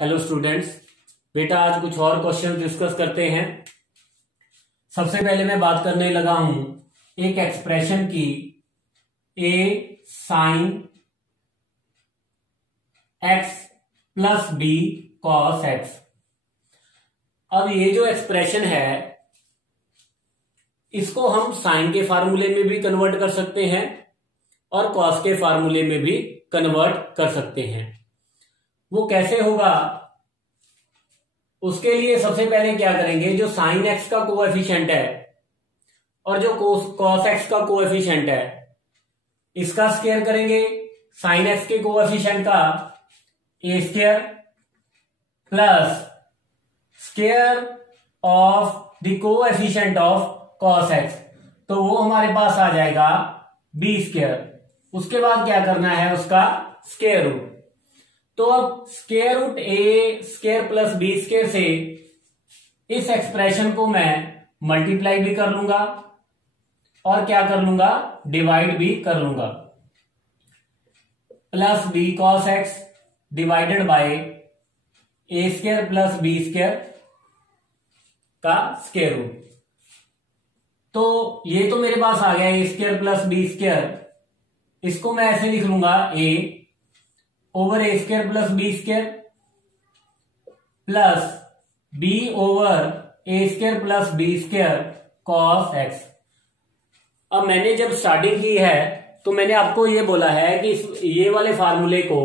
Hello students, बेटा आज कुछ और क्वेश्चन डिस्कस करते हैं। सबसे पहले मैं बात करने लगा हूं एक एक्सप्रेशन की, a sine x plus b cos x। अब ये जो एक्सप्रेशन है इसको हम साइन के फार्मूले में भी कन्वर्ट कर सकते हैं और कॉस के फार्मूले में भी कन्वर्ट कर सकते हैं। वो कैसे होगा, उसके लिए सबसे पहले क्या करेंगे, जो साइन एक्स का कोएफिशिएंट है और जो कॉस एक्स का कोएफिशिएंट है इसका स्क्वायर करेंगे। साइन एक्स के कोएफिशिएंट का a square plus square of the coefficient of cos x, तो वो हमारे पास आ जाएगा बी स्क्वायर। उसके बाद क्या करना है, उसका स्क्वायर रूट। तो अब स्क्वायर रूट ए स्क्वायर प्लस बी स्क्वायर से इस एक्सप्रेशन को मैं मल्टीप्लाई भी कर लूंगा और क्या कर लूंगा, डिवाइड भी कर लूंगा। Plus b cos x divided by a square plus B square का स्क्वायर रूट। तो ये तो मेरे पास आ गया a square plus B square, इसको मैं ऐसे लिख लूंगा a over a square plus B square plus b over a square plus B square cos x. अब मैंने जब स्टार्टिंग की है तो मैंने आपको ये बोला है कि ये वाले फार्मूले को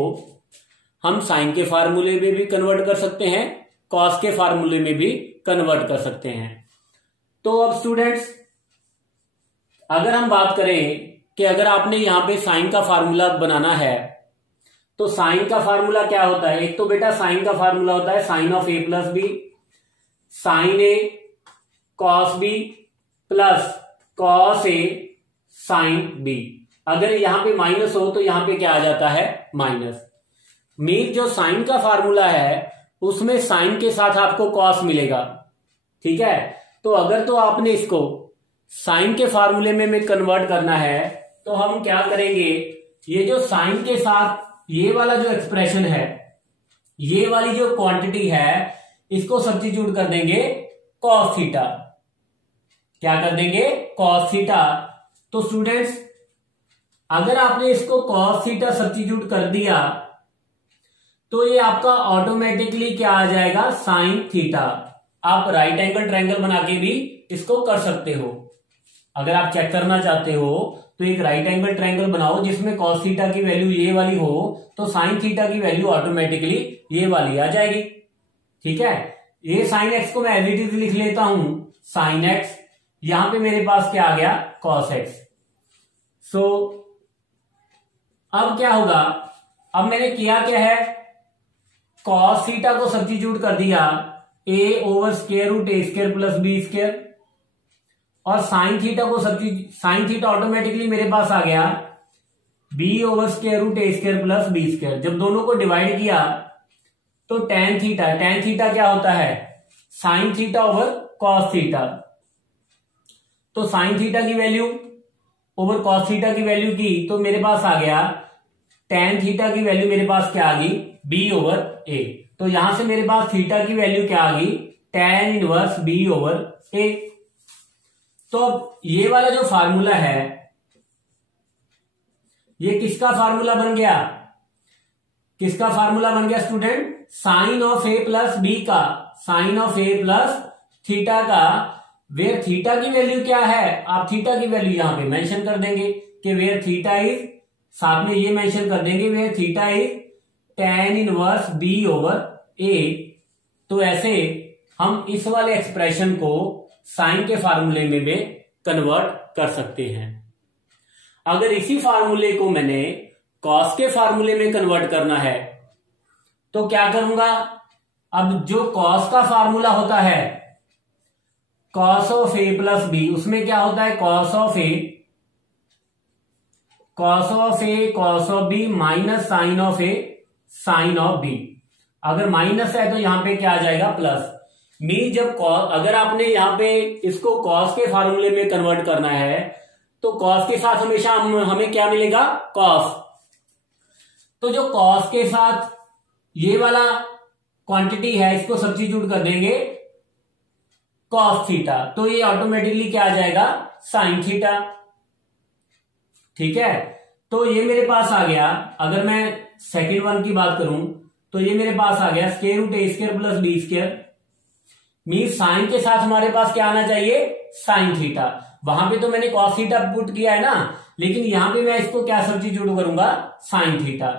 हम साइन के फार्मूले में भी कन्वर्ट कर सकते हैं, कॉस के फार्मूले में भी कन्वर्ट कर सकते हैं। तो अब स्टूडेंट्स अगर हम बात करें कि अगर आपने यहां पे साइन का फार्मूला बनाना है तो साइन का फार्मूला क्या होता है। एक तो बेटा साइन का फार्मूला होता है sine of A plus B, sine A cos B plus cos A sine B. अगर यहां पे माइनस हो तो यहां पे क्या आ जाता है, माइनस। मीन जो साइन का फार्मूला है उसमें साइन के साथ आपको कॉस मिलेगा, ठीक है। तो अगर तो आपने इसको साइन के फार्मूले में कन्वर्ट करना है तो हम क्या करेंगे, ये जो साइन के साथ ये वाला जो एक्सप्रेशन है, ये वाली जो क्वांटिटी है इसको सब्स्टिट्यूट कर देंगे कॉस थीटा। क्या कर देंगे, कॉस थीटा। तो स्टूडेंट्स अगर आपने इसको कॉस थीटा सब्स्टिट्यूट कर दिया तो ये आपका ऑटोमेटिकली क्या आ जाएगा, साइन थीटा। आप राइट एंगल ट्रायंगल बना के भी इसको कर सकते हो। अगर आप चेक करना चाहते हो तो एक राइट एंगल ट्रायंगल बनाओ जिसमें कॉस थीटा की वैल्यू ये वाली हो तो साइन थीटा की वैल्यू ऑटोमेटिकली ये वाली आ जाएगी, ठीक है। ये साइन एक्स को मैं एज इट इज लिख लेता हूं साइन एक्स, यहां पे मेरे पास क्या आ गया, कॉस एक्स। सो अब क्या होगा, अब मैंने किया क्या है, कॉस थीटा को सब्स्टिट्यूट कर दिया ए ओवर स्क्वायर रूट ए स्क्वायर प्लस बी स्क्वायर, और साइन थीटा को साइन थीटा ऑटोमेटिकली मेरे पास आ गया बी ओवर स्क्वायर रूट ए स्क्वायर प्लस बी स्क्वायर। जब दोनों को डिवाइड किया तो टेन थीटा क्या होता है, sine theta over cos theta. तो साइन थीटा की वैल्यू ओवर कॉस थीटा की वैल्यू की तो मेरे पास आ गया टेन थीटा की वैल्यू मेरे पास क्या आ गई, बी ओवर ए। तो यहां से मेरे पास थीटा की वैल्यू क्या आ गई, ten inverse b over a. तो अब ये वाला जो फार्मूला है ये किसका फार्मूला बन गया, किसका फार्मूला बन गया student, sine of A plus B का, sine of A plus theta का। वेयर थीटा की वैल्यू क्या है, आप थीटा की वैल्यू यहां पे मेंशन कर देंगे कि वेयर थीटा इज, साथ में ये मेंशन कर देंगे where theta is tan inverse b over a. तो ऐसे हम इस वाले एक्सप्रेशन को साइन के फार्मूले में भी कन्वर्ट कर सकते हैं। अगर इसी फार्मूले को मैंने कॉस के फार्मूले में कन्वर्ट करना है तो क्या करूंगा, अब जो कॉस का फार्मूला होता है cos of A plus B, उसमें क्या होता है, cos of A cos of B minus sine of A sine of B. अगर माइनस है तो यहां पे क्या आ जाएगा, प्लस। मीन जब अगर आपने यहां पे इसको कॉस के फार्मूले में कन्वर्ट करना है तो कॉस के साथ हमेशा हमें क्या मिलेगा, कॉस। तो जो कॉस के साथ ये वाला क्वांटिटी है इसको सब्स्टिट्यूट कर देंगे कॉस थीटा, तो ये ऑटोमेटिकली क्या आ जाएगा, साइन थीटा। ठीक है, तो ये मेरे पास आ गया। अगर मैं सेकेंड वन की बात करूं तो ये मेरे पास आ गया स्क्वायर रूट ए square plus B square, mean sine के साथ हमारे पास क्या आना चाहिए, साइन थीटा। वहां पे तो मैंने कॉस थीटा पुट किया है ना, लेकिन यहां पे मैं इसको क्या सब्स्टिट्यूट करूंगा, साइन थीटा।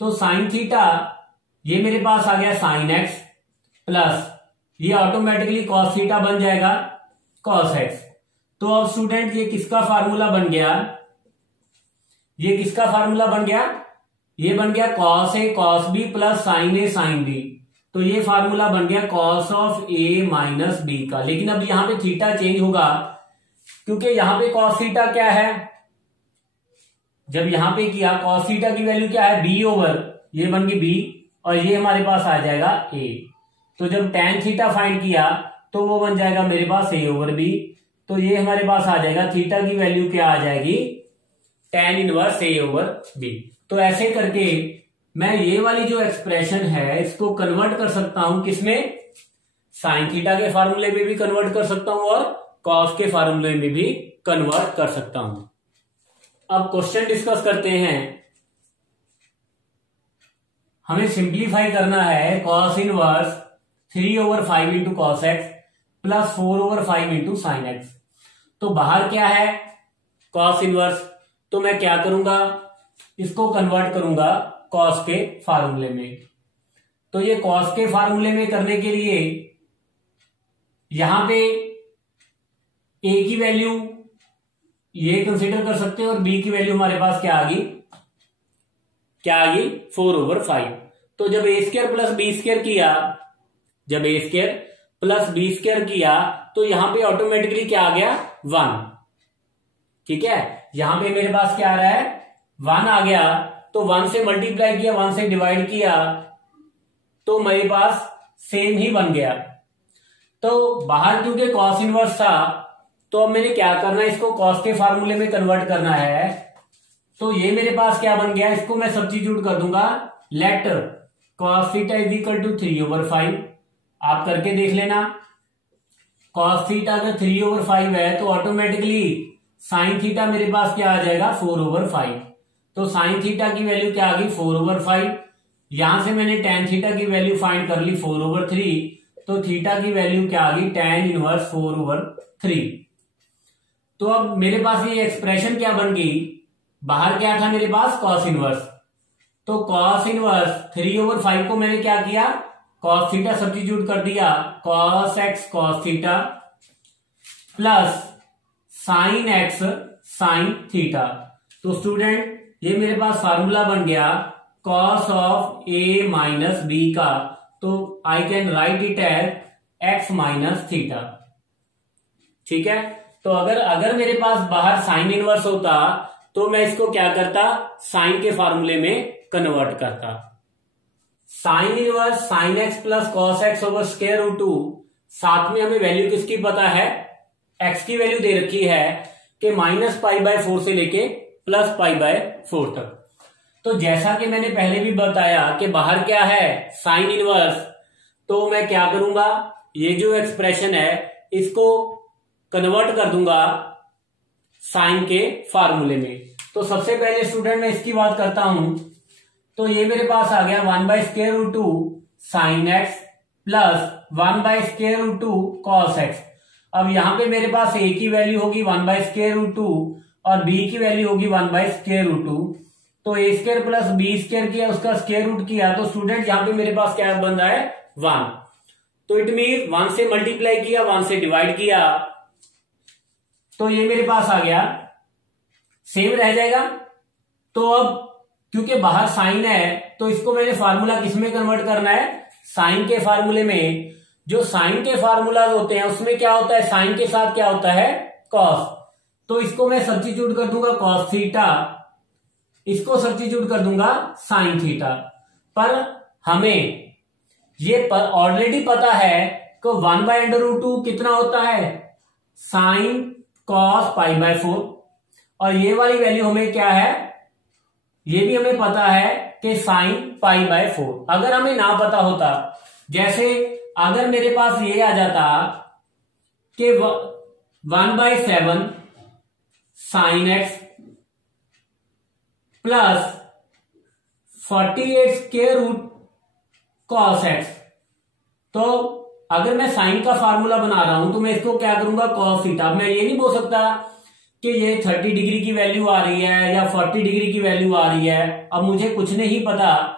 तो साइन थीटा ये मेरे पास आ गया साइन एक्स प्लस ये ऑटोमेटिकली कॉस थीटा बन जाएगा कॉस एक्स। तो अब स्टूडेंट ये किसका फार्मूला बन गया, ये किसका फार्मूला बन गया, ये बन गया cos A cos B plus sine A sine B. तो ये फार्मूला बन गया cos of A minus B का। लेकिन अब यहां पे थीटा चेंज होगा, क्योंकि यहां पे कॉस थीटा क्या है, जब यहां पे किया कॉस थीटा की वैल्यू क्या है, बी ओवर, ये बन गई बी और ये हमारे पास आ जाएगा ए। तो जब टेन थीटा फाइंड किया तो वो बन जाएगा मेरे पास ए ओवर बी। तो ये हमारे पास आ जाएगा थीटा की वैल्यू क्या आ जाएगी, tan inverse a over B. तो ऐसे करके मैं ये वाली जो एक्सप्रेशन है इसको कन्वर्ट कर सकता हूं किसमें, साइन थीटा के फार्मूले में भी कन्वर्ट कर सकता हूं और कॉस के फार्मूले में भी कन्वर्ट कर सकता हूं। अब क्वेश्चन डिस्कस करते हैं। हमें सिंप्लीफाई करना है cos inverse 3/5 into cos x plus 4/5 into sine x. तो बाहर क्या है कॉस इनवर्स, तो मैं क्या करूंगा, इसको कन्वर्ट करूंगा कॉस के फार्मूले में। तो ये कॉस के फार्मूले में करने के लिए यहां पे ए की वैल्यू ये कंसीडर कर सकते हैं और बी की वैल्यू हमारे पास क्या आ गई, 4/5। तो जब ए स्क्वायर प्लस बी स्क्वायर किया, जब ए स्क्वायर प्लस बी स्क्वायर किया तो यहां पे ऑटोमेटिकली क्या आ गया, 1। ठीक है, यहां पे मेरे पास क्या आ रहा है, 1 आ गया। तो 1 से मल्टीप्लाई किया, 1 से डिवाइड किया तो मेरे पास सेम ही बन गया। तो बाहर क्योंकि कॉस इनवर्स था तो अब मैंने क्या करना है, इसको कॉस के फार्मूले में कन्वर्ट करना है। तो ये मेरे पास क्या बन गया, इसको मैं सब्स्टिट्यूट कर दूंगा, let cos theta is equal to 3/5। आप करके देख लेना, कॉस थीटा अगर 3/5 है तो ऑटोमेटिकली साइन थीटा मेरे पास क्या आ जाएगा, 4/5। तो साइन थीटा की वैल्यू क्या आ गई, 4/5। यहां से मैंने टेन थीटा की वैल्यू फाइंड कर ली 4/3। तो थीटा की वैल्यू क्या आ गई, टेन इनवर्स 4/3। तो अब मेरे पास ये एक्सप्रेशन क्या बन गई, बाहर क्या था मेरे पास, कॉस इनवर्स। तो कॉस इनवर्स 3/5 को मैंने क्या किया, कॉस थीटा सब्स्टिट्यूट कर दिया, cos X cos theta plus sine X sine theta. तो स्टूडेंट ये मेरे पास फार्मूला बन गया cos of A minus B का। तो I can write it as X minus theta. ठीक है, तो अगर मेरे पास बाहर साइन इनवर्स होता तो मैं इसको क्या करता, साइन के फार्मूले में कन्वर्ट करता। Sine inverse sine X plus cos X over square root 2। साथ में हमें वैल्यू किसकी पता है, एक्स की वैल्यू दे रखी है कि -π/4 से लेके +π/4 तक। तो जैसा कि मैंने पहले भी बताया कि बाहर क्या है, साइन इनवर्स। तो मैं क्या करूंगा, ये जो एक्सप्रेशन है इसको कन्वर्ट कर दूंगा साइन के फार्मूले में। तो सबसे पहले स्टूडेंट मैं इसकी बात करता हूं। तो ये मेरे पास आ गया 1/√2 sign X plus 1/√2 cos x. अब यहां पे मेरे पास ए की वैल्यू होगी 1/√2 और बी की वैल्यू होगी 1/√2। तो ए स्क्वायर प्लस बी स्क्वायर किया, उसका स्क्वायर रूट किया, तो स्टूडेंट यहां पे मेरे पास क्या बन रहा है, 1। तो इट मीन 1 से मल्टीप्लाई किया, 1 से डिवाइड किया, तो ये मेरे पास आ गया, सेम रह जाएगा। तो अब क्योंकि बाहर साइन है तो इसको मैंने फार्मूला किस में कन्वर्ट करना है, साइन के फार्मूले में। जो साइन के फार्मूला होते हैं उसमें क्या होता है, साइन के साथ क्या होता है, कॉस। तो इसको मैं सब्स्टिट्यूट कर दूंगा कॉस थीटा, इसको सब्स्टिट्यूट कर दूंगा साइन थीटा। पर हमें ये ऑलरेडी पता है कि 1/√2 कितना होता है, साइन कॉस π/4। और ये वाली वैल्यू हमें क्या है, ये भी हमें पता है कि साइन पाई बाय 4। अगर हमें ना पता होता, जैसे अगर मेरे पास ये आ जाता कि 1/7 sine X plus 48 square root cos x, तो अगर मैं साइन का फार्मूला बना रहा हूं तो मैं इसको क्या करूंगा, कॉस थीटा। मैं ये नहीं बोल सकता कि ये 30 डिग्री की वैल्यू आ रही है या 40 डिग्री की वैल्यू आ रही है। अब मुझे कुछ नहीं पता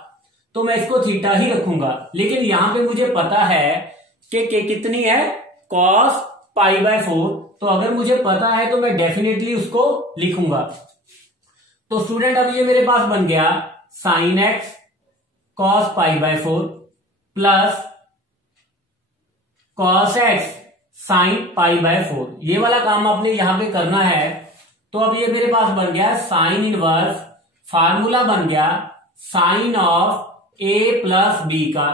तो मैं इसको थीटा ही रखूंगा, लेकिन यहां पे मुझे पता है कि कितनी है, कॉस पाई बाय 4। तो अगर मुझे पता है तो मैं डेफिनेटली उसको लिखूंगा। तो स्टूडेंट अब ये मेरे पास बन गया sine x cos pi by 4 plus cos x sine pi by 4। ये वाला काम आपने यहां पे करना है। तो अब ये मेरे पास बन गया साइन इनवर्स, फार्मूला बन गया sine of A plus B का।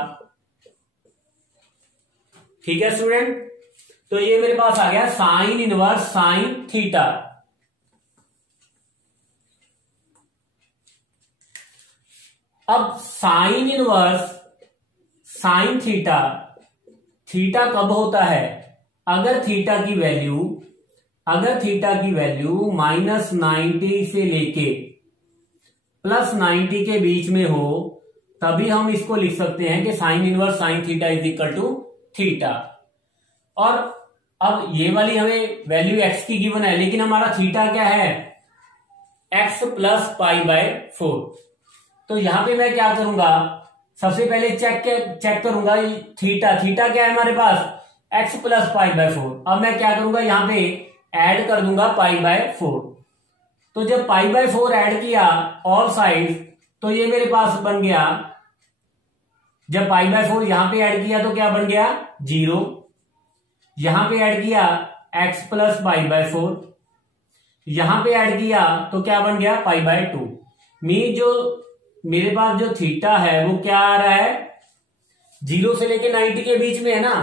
ठीक है स्टूडेंट, तो ये मेरे पास आ गया साइन इनवर्स साइन थीटा। अब sign inverse sine theta, theta कब होता है, अगर थीटा की वैल्यू -90 से लेके +90 के बीच में हो, तभी हम इसको लिख सकते हैं कि sine inverse sine theta is equal to theta. और अब ये वाली हमें वैल्यू एक्स की गिवन है, लेकिन हमारा थीटा क्या है, x प्लस पाई बाय 4। तो यहां पे मैं क्या करूंगा, सबसे पहले चेक करूंगा थीटा क्या है हमारे पास, x प्लस पाई बाय 4। अब मैं क्या करूंगा, यहां पे ऐड कर दूंगा पाई बाय 4। तो जब पाई बाय 4 ऐड किया ऑल साइड, तो ये मेरे पास बन गया, जब पाई बाय 4 यहां पे ऐड किया तो क्या बन गया 0, यहां पे ऐड किया x प्लस पाई बाय 4, यहां पे ऐड किया तो क्या बन गया पाई बाय 2। मीन जो मेरे पास जो थीटा है वो क्या आ रहा है, 0 से लेके 90 के बीच में है ना,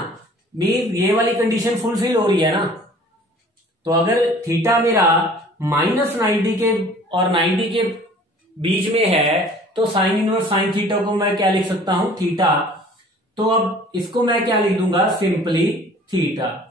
मीन ये वाली कंडीशन फुलफिल हो रही है ना। तो अगर थीटा मेरा -90 के और 90 के बीच में है, तो साइन इनवर्स साइन थीटा को मैं क्या लिख सकता हूं, थीटा। तो अब इसको मैं क्या लिख दूंगा, सिंपली थीटा।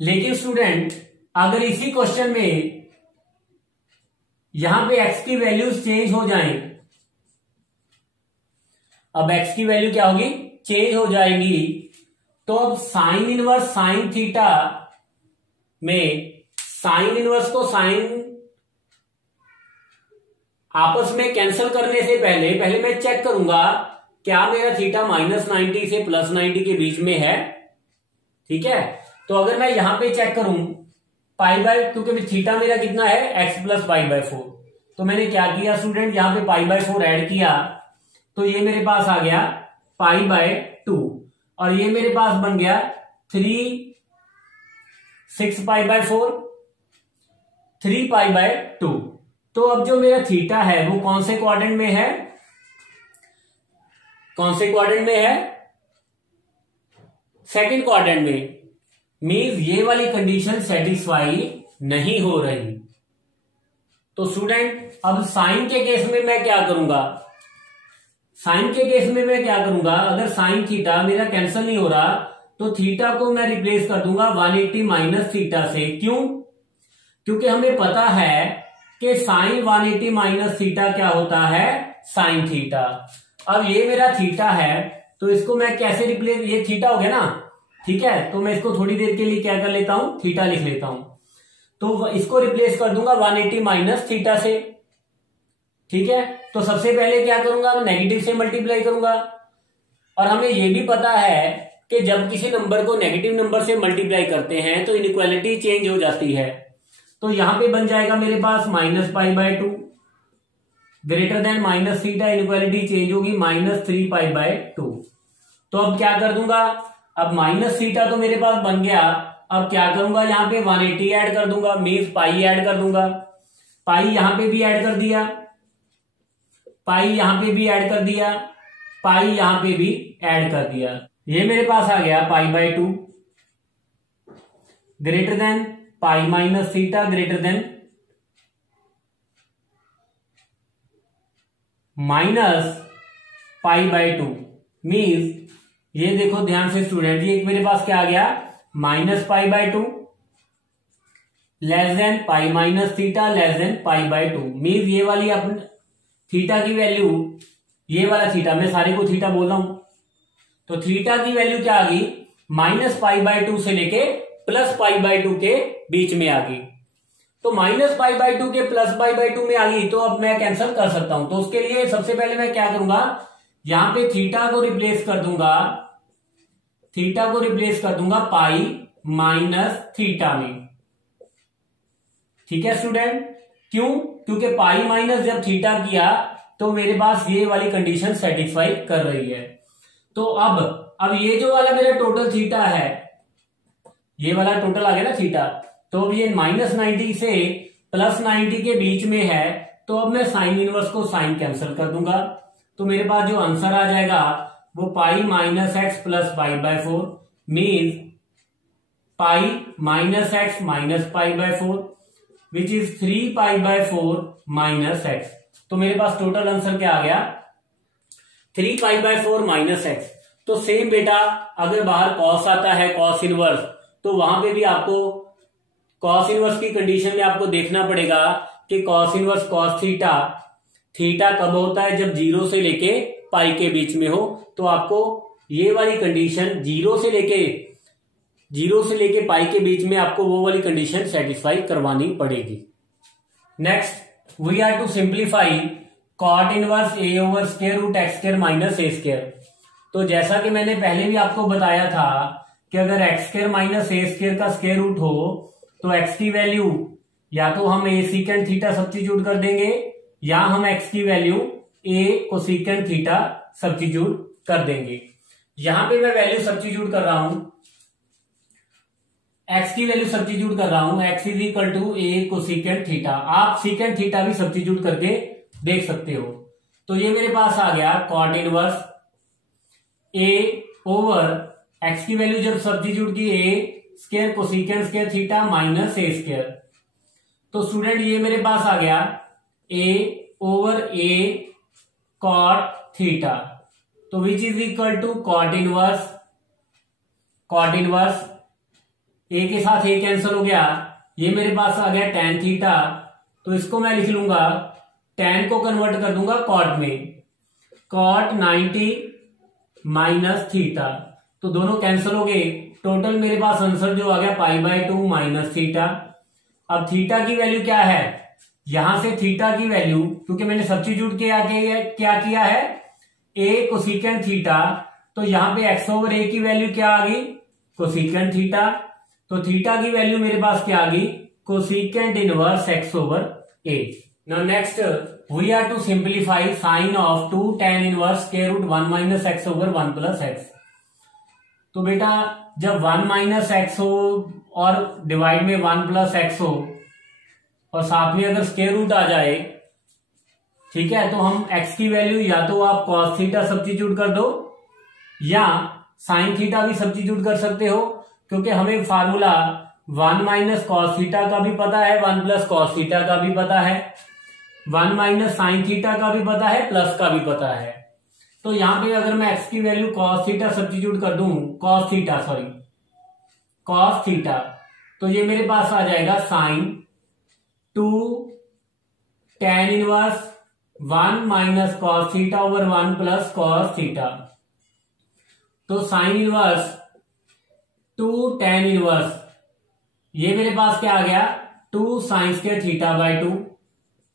लेकिन स्टूडेंट अगर इसी क्वेश्चन में यहां पे x की वैल्यूज चेंज हो जाएं, अब x की वैल्यू क्या होगी, चेंज हो जाएगी, तो अब साइन इनवर्स साइन थीटा में साइन इनवर्स को साइन आपस में कैंसिल करने से पहले मैं चेक करूंगा क्या मेरा थीटा -90 से +90 के बीच में है। ठीक है, तो अगर मैं यहां पे चेक करूं पाई बाय, क्योंकि थीटा मेरा कितना है x प्लस पाई बाय 4, तो मैंने क्या किया स्टूडेंट, यहां पे पाई बाय 4 ऐड किया, तो ये मेरे पास आ गया पाई बाय 2, और ये मेरे पास बन गया 6 पाई बाय 4, 3 पाई बाय 2। तो अब जो मेरा थीटा है वो कौन से क्वाड्रेंट में है, कौन से क्वाड्रेंट में है, सेकंड क्वाड्रेंट में। मीन्स ये वाली कंडीशन सेटिस्फाई नहीं हो रही। तो स्टूडेंट अब साइन के केस में मैं क्या करूंगा, साइन के केस में मैं क्या करूंगा, अगर साइन थीटा मेरा कैंसिल नहीं हो रहा तो थीटा को मैं रिप्लेस कर दूंगा 180 माइनस थीटा से। क्यों, क्योंकि हमें पता है कि साइन 180 माइनस थीटा क्या होता है, साइन थीटा। अब ये मेरा थीटा है, तो इसको मैं कैसे रिप्लेस, ये थीटा हो गया ना, ठीक है, तो मैं इसको थोड़ी देर के लिए क्या कर लेता हूं, थीटा लिख लेता हूं। तो इसको रिप्लेस कर दूंगा 180 माइनस थीटा से। ठीक है, तो सबसे पहले क्या करूंगा, नेगेटिव से मल्टीप्लाई करूंगा। और हमें यह भी पता है कि जब किसी नंबर को नेगेटिव नंबर से मल्टीप्लाई करते हैं तो इनइक्वालिटी चेंज हो जाती है। तो यहां पे बन जाएगा मेरे पास -π/2 greater than minus theta, inequality change होगी -3π/2। तो अब क्या कर दूंगा, अब माइनस थीटा तो मेरे पास बन गया, अब क्या करूंगा, यहां पे 180 ऐड कर दूंगा, मीन्स पाई ऐड कर दूंगा, पाई यहां पे भी ऐड कर दिया, पाई यहां पे भी ऐड कर दिया, पाई यहां पे भी ऐड कर दिया। ये मेरे पास आ गया pi by 2 greater than pi minus theta greater than minus pi by 2। Means ये देखो ध्यान से स्टूडेंट, ये मेरे पास क्या आ गया, minus pi by 2 less than pi minus theta less than pi by 2। Means ये वाली अपन थीटा की वैल्यू, ये वाला थीटा, मैं सारे को थीटा बोल रहा हूं, तो थीटा की वैल्यू क्या आ गई, माइनस पाई बाय 2 से लेके प्लस पाई बाय 2 के बीच में आ गई। तो माइनस पाई बाय 2 के प्लस पाई बाय 2 में आ गई, तो अब मैं कैंसिल कर सकता हूं। तो उसके लिए सबसे पहले मैं क्या करूंगा, यहां पे थीटा को रिप्लेस कर दूंगा, थीटा को रिप्लेस कर दूंगा पाई माइनस थीटा में। ठीक है स्टूडेंट, क्यों, क्योंकि पाई माइनस जब थीटा किया तो मेरे पास ये वाली कंडीशन सेटिस्फाई कर रही है। तो अब ये जो वाला मेरा टोटल थीटा है, ये वाला टोटल आ गया ना थीटा, तो अब ये माइनस 90 से प्लस 90 के बीच में है, तो अब मैं साइन इनवर्स को साइन कैंसिल कर दूंगा। तो मेरे पास जो आंसर आ जाएगा वो pi minus x plus pi by 4 means pi minus x minus pi by 4 which is 3 pi by 4 minus x. तो मेरे पास टोटल आंसर क्या आ गया, 3 पाई बाय 4 माइनस एक्स। तो सेम बेटा, अगर बाहर कॉस आता है, कॉस इनवर्स, तो वहां पे भी आपको कॉस इनवर्स की कंडीशन में आपको देखना पड़ेगा कि cos inverse cos theta, theta कब होता है, जब 0 से लेके पाई के बीच में हो। तो आपको ये वाली कंडीशन 0 से लेके पाई के बीच में आपको वो वाली कंडीशन सेटिस्फाई करवानी पड़ेगी। Next we are to simplify cot inverse a over square root x square minus a square. तो जैसा कि मैंने पहले भी आपको बताया था कि अगर x square minus a square का स्क्वायर रूट हो तो एक्स की वैल्यू या तो हम ए सीकेंड थीटा सब्स्टिट्यूट कर देंगे, या हम एक्स की वैल्यू ए कोसेकेंड थीटा सब्स्टिट्यूट कर देंगे। यहां पे मैं वैल्यू सब्स्टिट्यूट कर रहा हूं, एक्स की वैल्यू सब्स्टिट्यूट कर रहा हूं, x is equal to a cosecant theta. आप सीकेंड थीटा भी सब्स्टिट्यूट करके देख सकते हो। तो ये मेरे पास आ गया cot inverse a over x की वैल्यू जब सब्स्टिट्यूट की a square cosecant square theta minus a square. तो स्टूडेंट ये मेरे पास आ गया a over a cot theta, तो which is equal to cot inverse, cot inverse a के साथ ए कैंसिल हो गया, ये मेरे पास आ गया टेन थीटा। तो इसको मैं लिख लूंगा, टेन को कन्वर्ट कर दूंगा कॉट में, कॉट 90 माइनस थीटा। तो दोनों कैंसिल हो गए, टोटल मेरे पास आंसर जो आ गया पाई बाय 2 माइनस थीटा। अब थीटा की वैल्यू क्या है, यहां से थीटा की वैल्यू, क्योंकि मैंने सब्स्टिट्यूट क्या किया है ए कोसेकेंड थीटा, तो यहां पे एक्स ओवर ए की वैल्यू क्या आ गई, कोसेकेंड थीटा। तो थीटा की वैल्यू मेरे पास क्या आ गई, cosecant inverse x over a. Now next we are to simplify sine of 2 tan inverse square root 1 minus x over 1 plus x. तो बेटा जब 1 माइनस एक्स हो और डिवाइड में 1 प्लस एक्स हो और साथ में अगर स्क्वायर रूट आ जाए, ठीक है, तो हम x की वैल्यू या तो आप cos थीटा सब्स्टिट्यूट कर दो या साइन थीटा भी सब्स्टिट्यूट कर सकते हो, क्योंकि हमें फार्मूला 1 माइनस कॉस थीटा का भी पता है, 1 प्लस कॉस थीटा का भी पता है, 1 माइनस साइन थीटा का भी पता है, प्लस का भी पता है। तो यहां पे अगर मैं x की वैल्यू cos थीटा सब्स्टिट्यूट कर दूं, cos थीटा, तो ये मेरे पास आ जाएगा sine 2 tan inverse 1 minus cos theta over 1 plus cos theta. तो साइन इनवर्स 2 tan इनवर्स, ये मेरे पास क्या आ गया, 2 sine square theta by 2,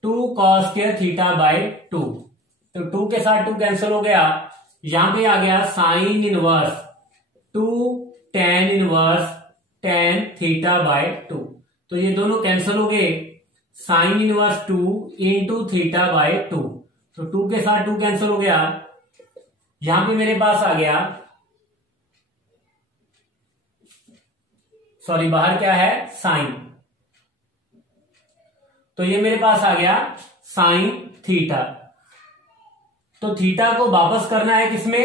2 cos square theta by 2। तो 2 के साथ 2 कैंसिल हो गया, यहां पे आ गया sign inverse 2 tan inverse tan theta by 2। तो ये दोनों कैंसिल हो गए, sign inverse 2 into theta by 2। तो 2 के साथ 2 कैंसिल हो गया, यहां पे मेरे पास आ गया, सॉरी बाहर क्या है साइन, तो ये मेरे पास आ गया साइन थीटा। तो थीटा को वापस करना है किसमें,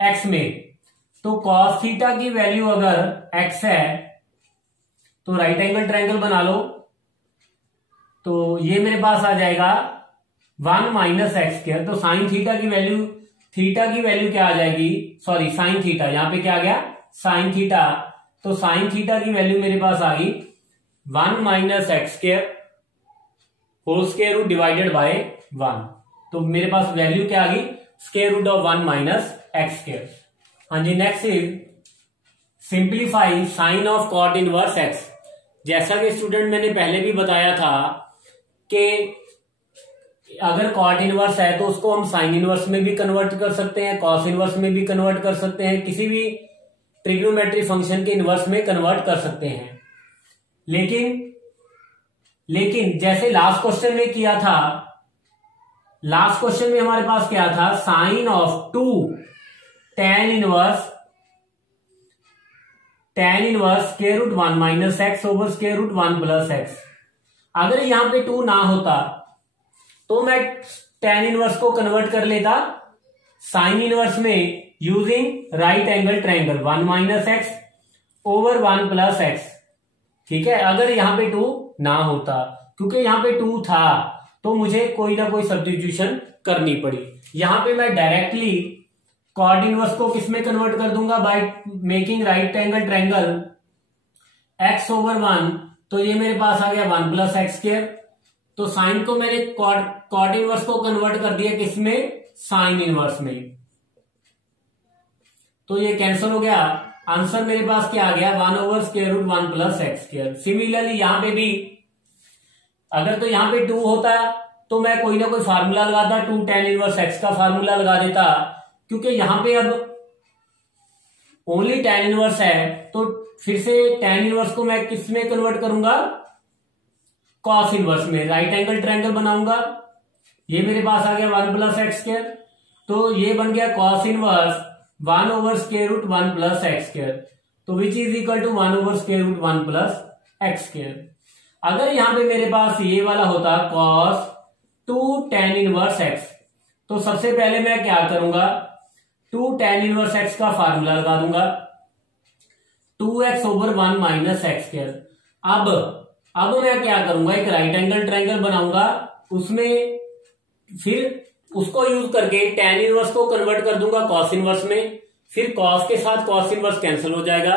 एक्स में। तो कॉस थीटा की वैल्यू अगर एक्स है तो राइट एंगल ट्रायंगल बना लो। तो ये मेरे पास आ जाएगा 1 माइनस एक्स स्क्वायर। तो साइन थीटा की वैल्यू क्या आ जाएगी, सॉरी साइन थीटा, यहां पे क्या आ गया साइन थीटा। तो साइन थीटा की वैल्यू मेरे पास आ गई 1 minus x square whole square root divided by 1। तो मेरे पास वैल्यू क्या आ गई, square root of 1 minus x square. हाँ जी, next is simplify sine of cot inverse x. जैसा कि स्टूडेंट मैंने पहले भी बताया था कि अगर कॉट इनवर्स है तो उसको हम साइन इनवर्स में भी कन्वर्ट कर सकते हैं, कॉस इनवर्स में भी कन्वर्ट कर सकते हैं, किसी भी ट्रिग्नोमेट्री फंक्शन के इनवर्स में कन्वर्ट कर सकते हैं। लेकिन जैसे लास्ट क्वेश्चन में किया था, लास्ट क्वेश्चन में हमारे पास क्या था, sine of 2 tan inverse square root 1 minus x over square root 1 plus x. अगर यहां पे 2 ना होता तो मैं tan इनवर्स को कन्वर्ट कर लेता साइन इनवर्स में using right angle triangle 1 minus x over 1 plus x. ठीक है, अगर यहां पे 2 ना होता, क्योंकि यहां पे 2 था तो मुझे कोई ना कोई सब्स्टिट्यूशन करनी पड़ी। यहां पे मैं डायरेक्टली कॉट इनवर्स को किसमें कन्वर्ट कर दूंगा, by making right angle triangle x over 1। तो ये मेरे पास आ गया 1 प्लस एक्स स्क्वायर। तो साइन को मैंने कॉट इनवर्स को कन्वर्ट कर दिया किसमें, साइन इनवर्स में। तो ये कैंसिल हो गया, आंसर मेरे पास क्या आ गया 1 over square root 1 plus x square. Similarly यहां पे भी अगर तो यहां पे 2 होता तो मैं कोई ना कोई फार्मूला लगाता, 2 tan इनवर्स एक्स का फार्मूला लगा देता, क्योंकि यहां पे अब ओनली tan इनवर्स है। तो फिर से tan इनवर्स को मैं किस में कन्वर्ट करूंगा, कॉस इनवर्स में। राइट एंगल ट्रायंगल बनाऊंगा, ये मेरे पास आ गया 1 प्लस एक्स स्क्वायर। तो ये बन गया cos inverse 1 over square root 1 plus x square. तो which is equal to 1 over square root 1 plus x square. अगर यहां पे मेरे पास ये वाला होता कॉस 2 tan इनवर्स एक्स, तो सबसे पहले मैं क्या करूंगा, 2 tan इनवर्स एक्स का फार्मूला लगा दूंगा, 2x over 1 minus x square. अब मैं क्या करूंगा, एक राइट एंगल ट्रायंगल बनाऊंगा, उसमें फिर उसको यूज करके tan इनवर्स को कन्वर्ट कर दूंगा कॉस इनवर्स में। फिर कॉस के साथ कॉस इनवर्स कैंसिल हो जाएगा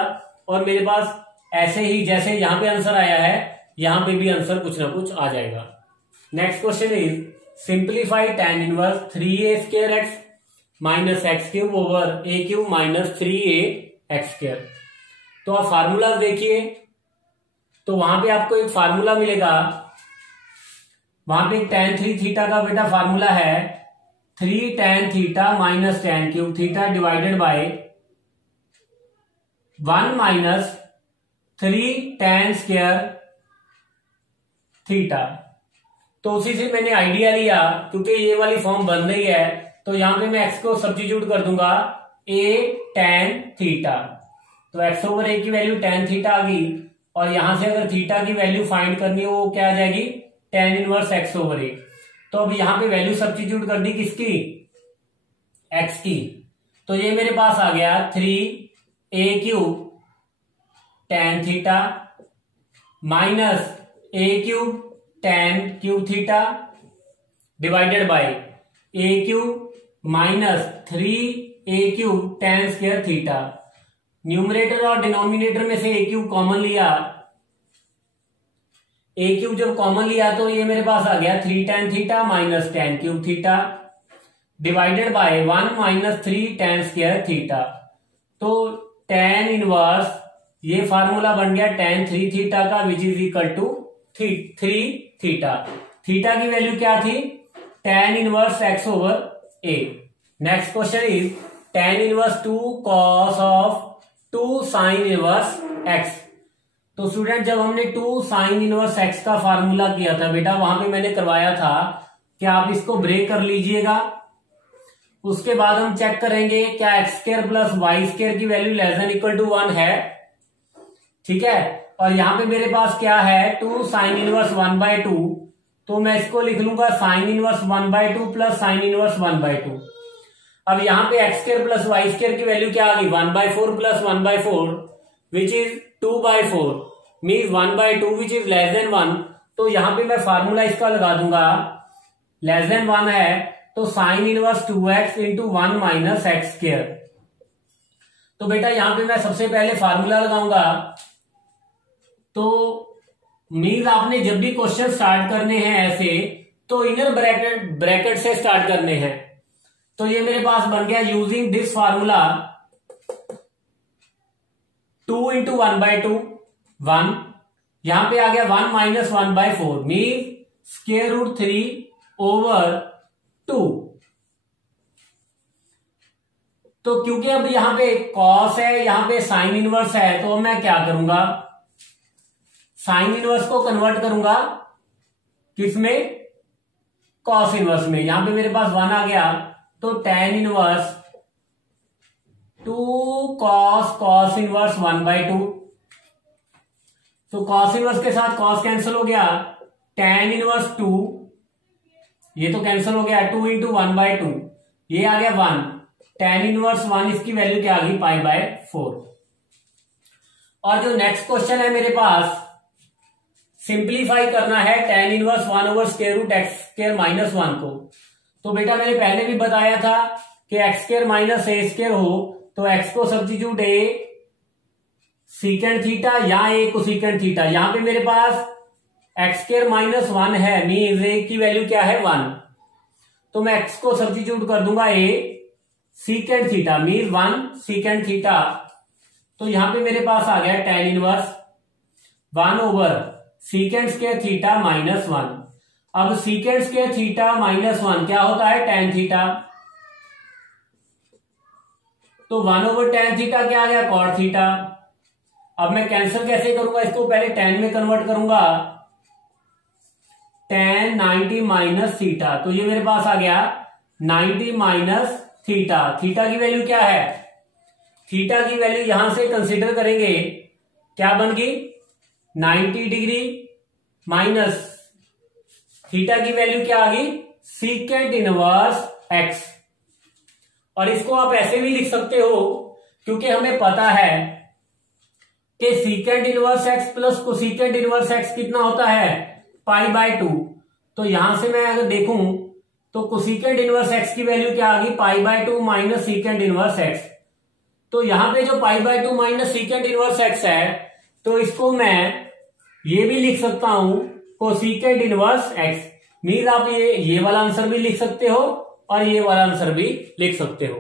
और मेरे पास ऐसे ही जैसे यहां पे आंसर आया है यहां पे भी आंसर कुछ ना कुछ आ जाएगा। Next question is simplify tan inverse 3a square x minus x cube over A cube minus 3a x square. तो आप फार्मूला देखिए, तो वहां पे आपको एक फार्मूला मिलेगा, वहां पे tan 3 थीटा का बेटा फार्मूला है 3 tan theta minus tan cube theta divided by 1 minus 3 tan square theta. तो उसी से मैंने आइडिया लिया, क्योंकि ये वाली फॉर्म बन रही है, तो यहां पे मैं x को सब्स्टिट्यूट कर दूंगा a tan थीटा। तो x ओवर a की वैल्यू tan थीटा आ गई, और यहां से अगर थीटा की वैल्यू फाइंड करनी है वो क्या आ जाएगी, tan inverse x over a। तो अब यहां पे वैल्यू सब्स्टिट्यूट कर दी किसकी, x की। तो ये मेरे पास आ गया 3a cube tan theta minus a cube tan cube theta divided by a cube minus 3a cube tan square theta. Numerator और डिनोमिनेटर में से a क्यूब कॉमन लिया, a क्यूब जब कॉमन लिया तो ये मेरे पास आ गया 3 tan theta minus tan cube theta divided by 1 minus 3 tan square theta. तो tan इनवर्स ये फार्मूला बन गया tan 3 थीटा का विच is equal to 3 theta. Theta की वैल्यू क्या थी, tan inverse x over a। Next question is tan inverse 2 cos of 2 sin inverse x। तो student जब हमने 2 sin इनवर्स x का फार्मूला किया था बेटा, वहां पे मैंने करवाया था कि आप इसको ब्रेक कर लीजिएगा, उसके बाद हम चेक करेंगे क्या x square plus y square की value less than equal to 1 है। ठीक है, और यहां पे मेरे पास क्या है 2 sin इनवर्स 1/2 तो मैं इसको लिख लूंगा sine inverse 1/2 plus sine inverse 1/2। अब यहाँ पे x square plus y square की वैल्यू क्या आ गई 1/4 plus 1/4 which is 2/4 means 1/2 which is less than 1। तो यहाँ पे मैं फार्मूला इसका लगा दूंगा, लेस देन 1 है तो sine inverse 2x into 1 minus x square. तो बेटा यहां पे मैं सबसे पहले फार्मूला लगाऊंगा। तो मीन्स आपने जब भी क्वेश्चन स्टार्ट करने हैं ऐसे तो इनर ब्रैकेट से स्टार्ट करने हैं। तो ये मेरे पास बन गया यूजिंग दिस फार्मूला 2 इंटू 1/2 1, यहां पे आ गया 1 minus 1/4 means square root 3 over 2। तो क्योंकि अब यहां पे कॉस है, यहां पे साइन इनवर्स है, तो मैं क्या करूंगा, साइन इनवर्स को कन्वर्ट करूंगा किसमें, कॉस इनवर्स में। यहां पे मेरे पास 1 आ गया तो tan इनवर्स 2 कॉस इनवर्स 1/2। तो कॉस इनवर्स के साथ कॉस कैंसिल हो गया, tan इनवर्स 2 ये तो कैंसिल हो गया, 2 इंटू 1/2 ये आ गया 1, tan इनवर्स 1 इसकी वैल्यू क्या आ गई π/4। और जो नेक्स्ट क्वेश्चन है मेरे पास सिंप्लीफाई करना है tan inverse 1 over square root x square minus 1 को। तो बेटा मैंने पहले भी बताया था कि x square minus a square हो तो एक्स को सब्स्टिट्यूट ए सीकेंड थीटा या ए कोसेकेंड थीटा। यहां पे मेरे पास एक्स स्क्वायर माइनस 1 है मीन्स ए की वैल्यू क्या है 1, तो मैं एक्स को सब्स्टिट्यूट कर दूंगा a secant theta means 1 secant theta. तो यहां पे मेरे पास आ गया tan inverse 1 over secant square theta minus 1। अब सीकेंड स्क्वायर थीटा माइनस 1 क्या होता है tan थीटा, तो 1 ओवर tan थीटा क्या आ गया cot थीटा। अब मैं कैंसिल कैसे करूंगा इसको, पहले tan में कन्वर्ट करूंगा, tan 90 माइनस थीटा। तो ये मेरे पास आ गया 90 माइनस थीटा। थीटा की वैल्यू क्या है, थीटा की वैल्यू यहां से कंसीडर करेंगे क्या बन गई 90 डिग्री माइनस थीटा की वैल्यू क्या आ गई सीकेंड इनवर्स एक्स। और इसको आप ऐसे भी लिख सकते हो क्योंकि हमें पता है कि सीकेंड inverse x plus cosecant inverse x कितना होता है π/2। तो यहां से मैं अगर देखूं तो कोसेकेंड इनवर्स एक्स की वैल्यू क्या आ गई π/2 माइनस सीकेंड इनवर्स एक्स। तो यहां पे जो π/2 माइनस सीकेंड इनवर्स एक्स है तो इसको मैं ये भी लिख सकता हूं कोसेकेंड इनवर्स एक्स। मीन्स आप ये वाला आंसर भी लिख सकते हो और ये वाला आंसर भी लिख सकते हो।